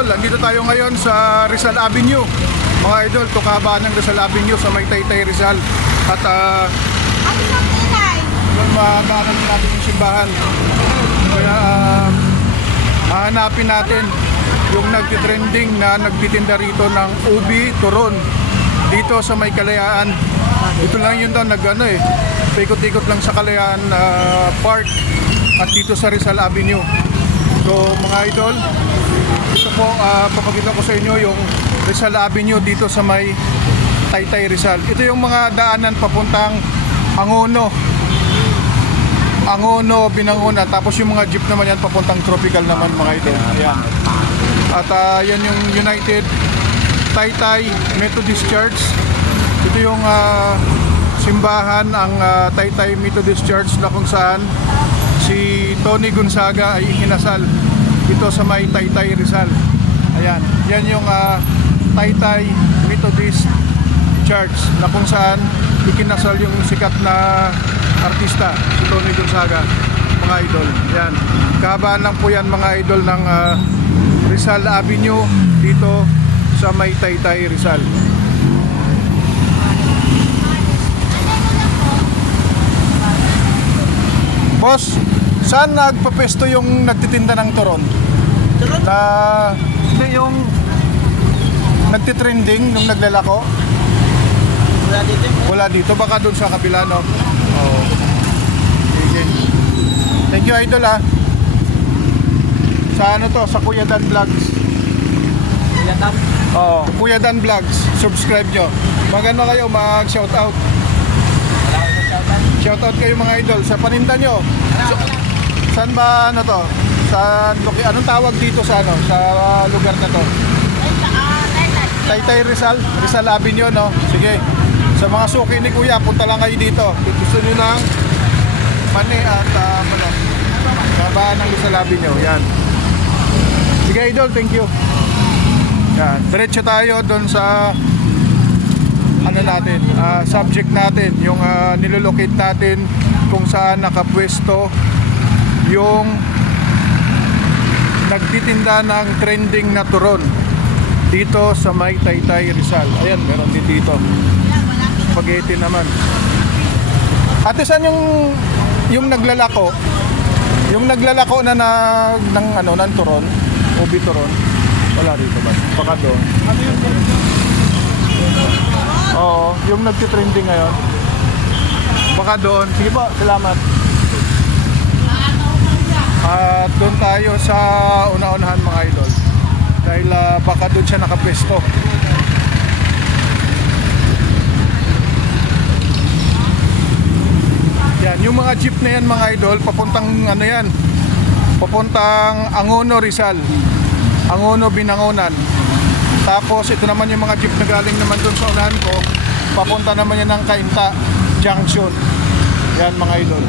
idol, andito tayo ngayon sa Rizal Avenue. Mga idol, tukabaan ng Rizal Avenue sa may Taytay Rizal. At madaanan natin yung simbahan. Kaya hahanapin natin yung nagtitrending na nagtitinda rito ng ubi turon dito sa may Kalayaan. Ito lang yun daw ikot-ikot lang sa Kalayaan Park at dito sa Rizal Avenue. So mga idol, ito po papakita ko sa inyo yung Rizal Avenue dito sa may Taytay Rizal. Ito yung mga daanan papuntang Angono, Binangonan. Tapos yung mga jeep naman yan papuntang Tropical naman mga idol. Ayan. At yan yung United Taytay Methodist Church. Ito yung simbahan, ang Taytay Methodist Church, na kung saan si Tony Gonzaga ay ikinasal dito sa may Taytay Rizal. Ayan, yan yung Taytay Methodist Church na kung saan ikinasal yung sikat na artista, si Tony Gonzaga, mga idol. Yan, kahabaan lang po yan mga idol ng Rizal Avenue dito sa may Taytay Rizal. Boss, saan nagpapesto yung nagtitinda ng turon? Yung nagtitrending nung naglalako? Wala dito. Wala dito, baka doon sa kabila, no? Oo. Okay. Thank you idol Sa ano to? Sa Kuya Dan Vlogs. Kuya Dan? Oo, Kuya Dan Vlogs. Subscribe nyo. Magano kayo mag-shoutout. Shoutout kayo mga idol sa paninda nyo. Saan ba ano to? Anong tawag dito sa sa lugar na to? Taytay Rizal, Rizal Avenue, no? Sige. Sa mga suki ni Kuya, punta lang kayo dito. Gusto nyo ng mani at babaan ng Rizal Avenue. Yan. Sige idol, thank you. Yan. Diretso tayo doon sa subject natin, yung nilolocate natin kung saan nakapwesto yung nagtitinda ng trending na turon dito sa may Taytay Rizal. Ayan, meron din dito. Spaghetti naman. Ate, saan yung naglalako? Yung naglalako na ng turon, ubi turon. Wala rito ba? Baka doon. Oo, yung nagtitrending ngayon. Baka doon. Sige po, salamat. At doon tayo sa una-unahan mga idol. Dahil baka doon siya nakapwesto. Yan, yung mga jeep na yan mga idol, papuntang papuntang Angono, Rizal. Angono, Binangonan. Tapos ito naman yung mga jeep na galing naman doon sa unahan ko, papunta naman yan ng Cainta Junction. Yan mga idol.